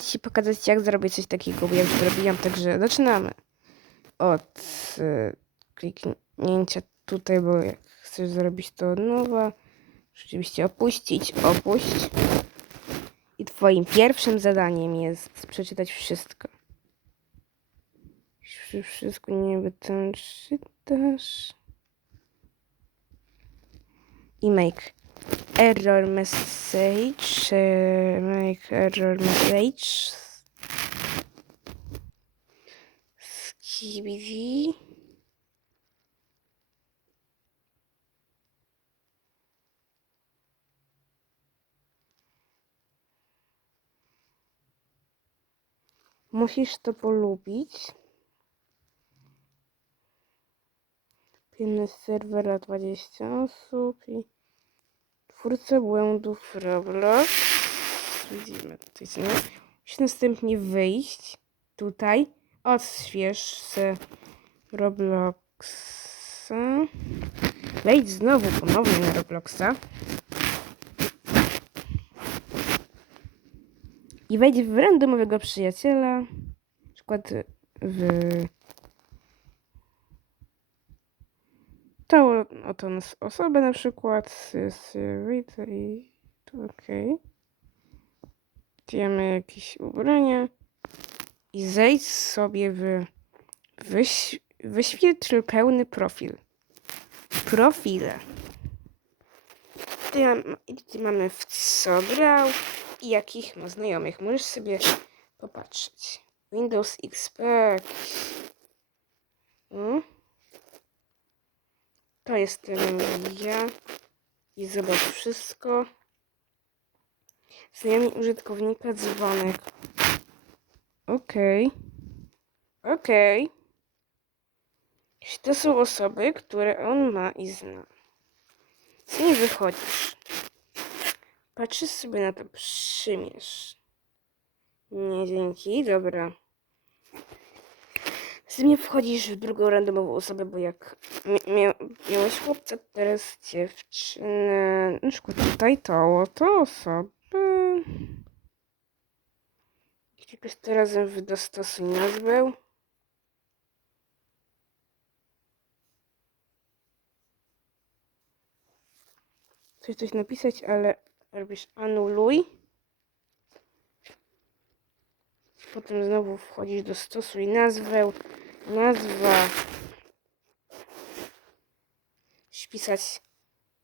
Ci pokazać, jak zrobić coś takiego, bo ja już zrobiłam, także zaczynamy. Od y, kliknięcia tutaj, bo jak chcesz zrobić to od nowa, rzeczywiście opuścić, opuść. I twoim pierwszym zadaniem jest przeczytać wszystko. Wszystko wiem, tam. I make error message. Make error message. Skibidi. Musisz to polubić. Pilny serwera 20 osób i twórca błędów Roblox. Widzimy tutaj nie? Musisz następnie wyjść tutaj. Odśwież se Robloxa. Wejdź znowu ponownie na Robloxa. I wejdź w randomowego przyjaciela. Na przykład w tą oto osobę na przykład. Jest, wyjdę i tu okej. Dajemy jakieś ubrania. I zejdź sobie w wyś, wyświetl pełny profil. Profile. Tutaj, mam, tutaj mamy w co grał i jakich ma znajomych. Możesz sobie popatrzeć. Windows XP. jakiś. To jestem ja. I zobacz wszystko. Znajomi użytkownika dzwonek. Okej. Okej. Jeśli to są osoby, które on ma i zna. Z niej wychodzisz. Patrzysz sobie na to, przymierz. Nie, dzięki, dobra. Z mnie wchodzisz w drugą randomową osobę, bo jak mi- mia miałeś chłopca, teraz dziewczynę. Na przykład tutaj to, to osoby. Klikasz to razem w dostosuj nazwę. Chcesz coś napisać, ale robisz anuluj. Potem znowu wchodzisz do stosuj nazwę. Nazwa. Wpisać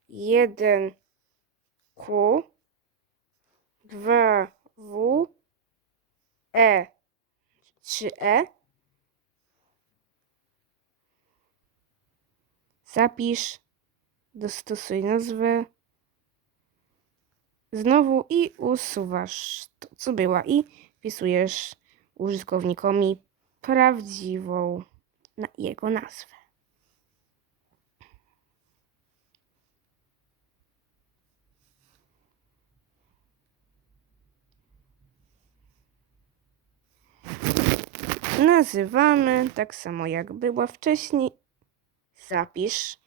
1 Q 2 W E 3 E Zapisz dostosuj nazwę znowu i usuwasz to, co była i wpisujesz użytkownikowi prawdziwą jego nazwę. Nazywamy tak samo jak była wcześniej. Zapisz.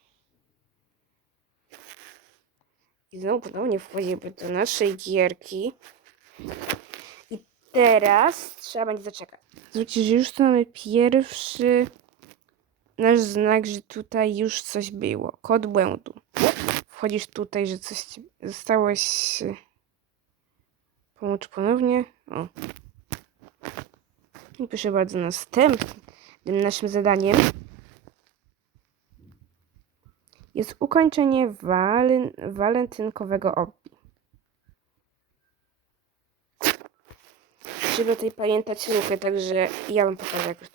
I znowu ponownie wchodzimy do naszej gierki. Teraz trzeba będzie zaczekać. Zwróćcie, że już tu mamy pierwszy nasz znak, że tutaj już coś było. Kod błędu. Wchodzisz tutaj, że coś zostałeś. Pomóż ponownie. O. I proszę bardzo, następnym naszym zadaniem jest ukończenie walyn, walentynkowego obi. Żeby tutaj pamiętać ruchy, także ja wam pokażę, jak już to